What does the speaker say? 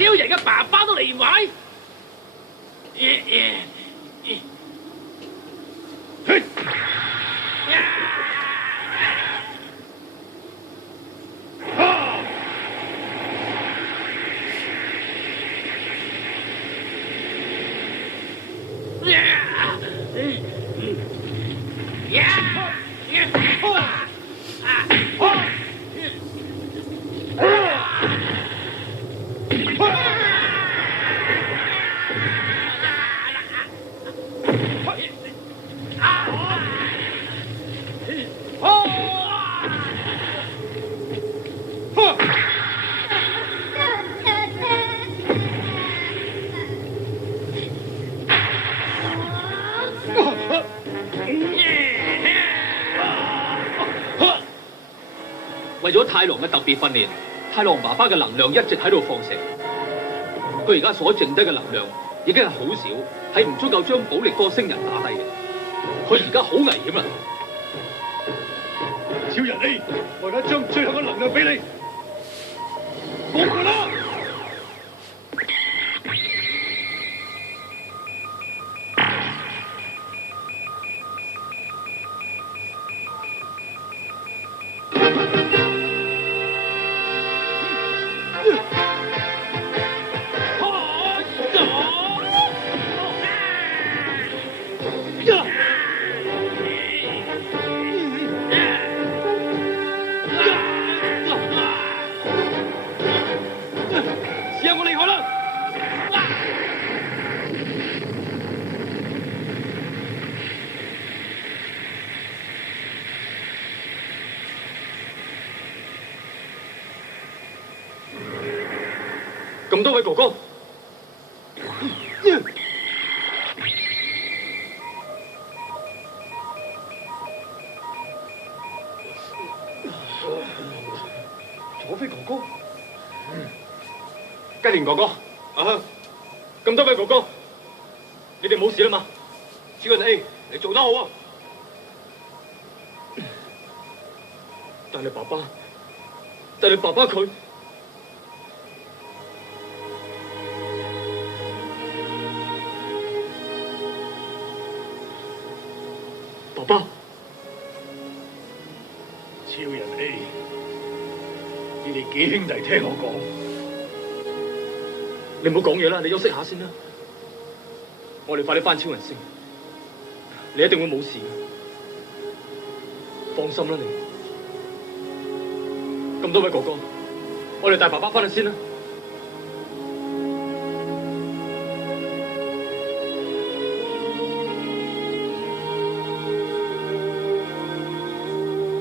超人嘅爸爸都嚟埋。為咗太郎嘅特別訓練，太郎爸爸嘅能量一直喺度放射。佢而家所剩低嘅能量已經係好少，係唔足夠將寶力哥星人打低嘅。佢而家好危險啊！超人 A， 我而家將最後嘅能量俾你，放佢啦！咁多位哥哥，佐菲哥哥，吉連哥哥，咁多位哥哥，你哋冇事啦嘛？超人 A， 你做得好啊！但係爸爸佢。爸爸，超人 A， 你哋幾兄弟聽我講，你唔好講嘢啦，你休息下先啦。我哋快啲返超人先，你一定會冇事嘅，放心啦你。咁多位哥哥，我哋帶爸爸返去先啦。